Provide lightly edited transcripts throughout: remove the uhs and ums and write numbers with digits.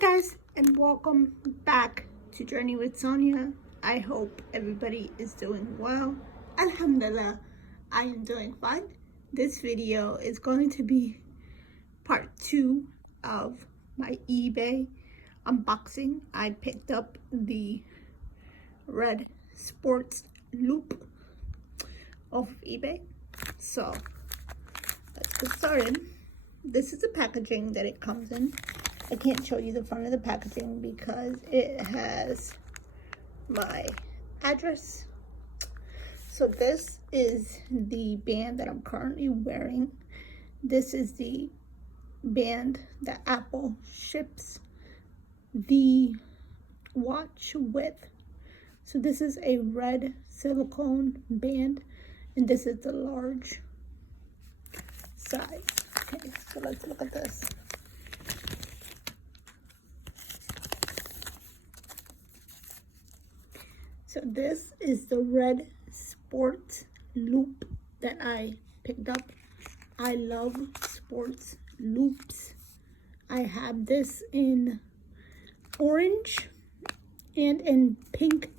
guys, and welcome back to Journey with Sonia. I hope everybody is doing well. Alhamdulillah, I am doing fine. This video is going to be part 2 of my eBay unboxing. I picked up the red sports loop off of eBay. So let's get started. This is the packaging that it comes in. I can't show you the front of the packaging because it has my address. So this is the band that I'm currently wearing. This is the band that Apple ships the watch with. So this is a red silicone band, and this is the large size. Okay, so let's look at this. So this is the red sports loop that I picked up. I love sports loops. I have this in orange and in pink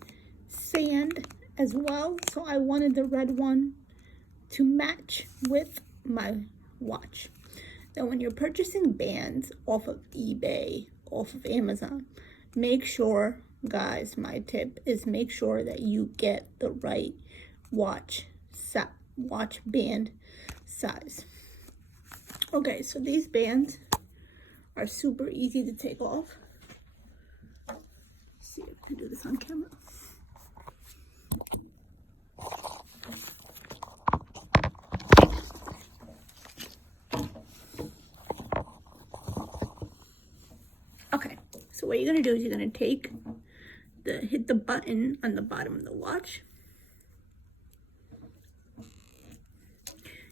sand as well. So I wanted the red one to match with my watch. Now when you're purchasing bands off of eBay, off of Amazon, make sure, guys, my tip is make sure that you get the right watch band size. Okay, so these bands are super easy to take off. Let's see if I can do this on camera. Okay, so what you're gonna do is you're gonna hit the button on the bottom of the watch,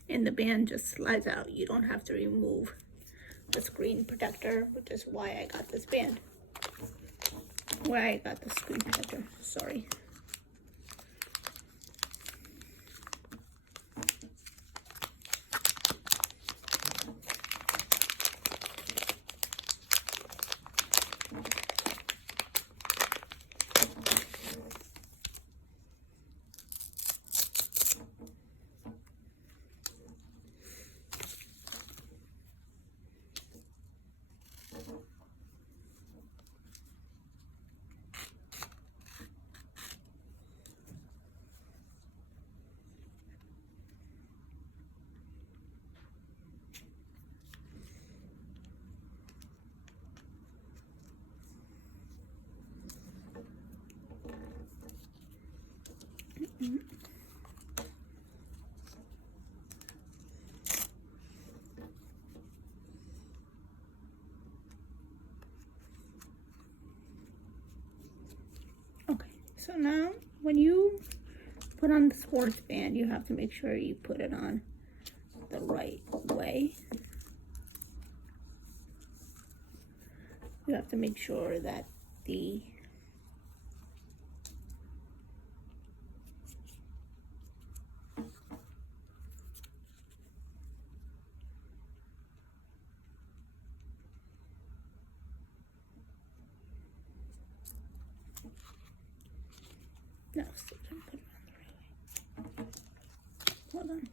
and the band just slides out. You don't have to remove the screen protector, which is why I got this band. Why I got the screen protector, sorry. Okay, so now when you put on the sports band, you have to make sure you put it on the right way. You have to make sure that the no, still don't put it on the right way. Hold on.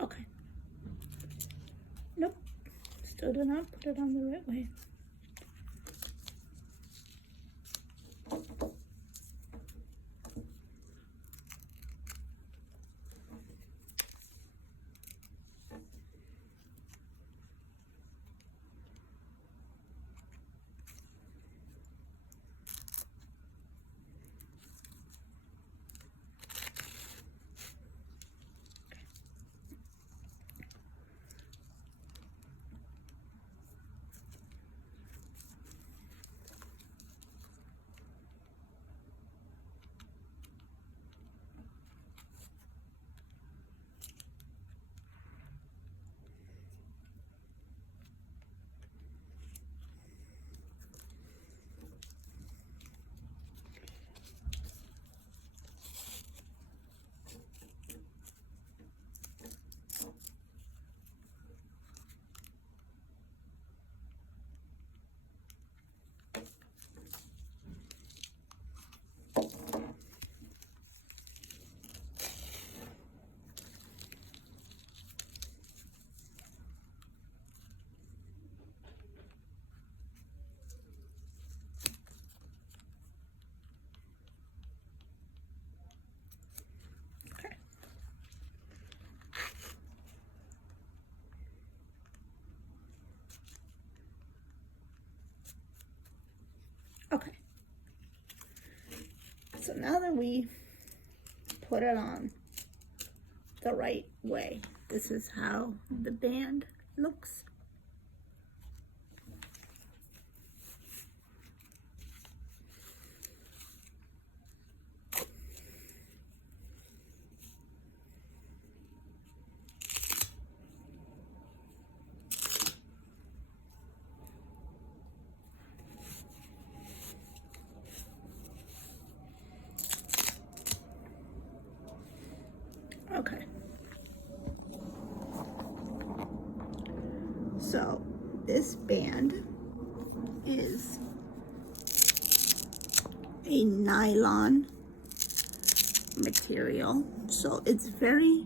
Okay. Nope. Still do not put it on the right way. So now that we put it on the right way, this is how the band looks. Okay. So this band is a nylon material, so it's very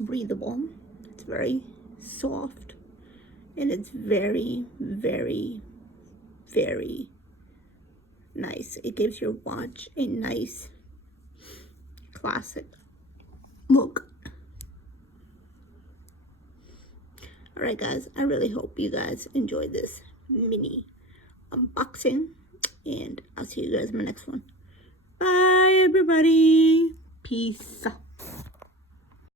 breathable, it's very soft, and it's very, very, very nice. It gives your watch a nice classic look. Alright guys, I really hope you guys enjoyed this mini unboxing, and I'll see you guys in my next one. Bye everybody. Peace.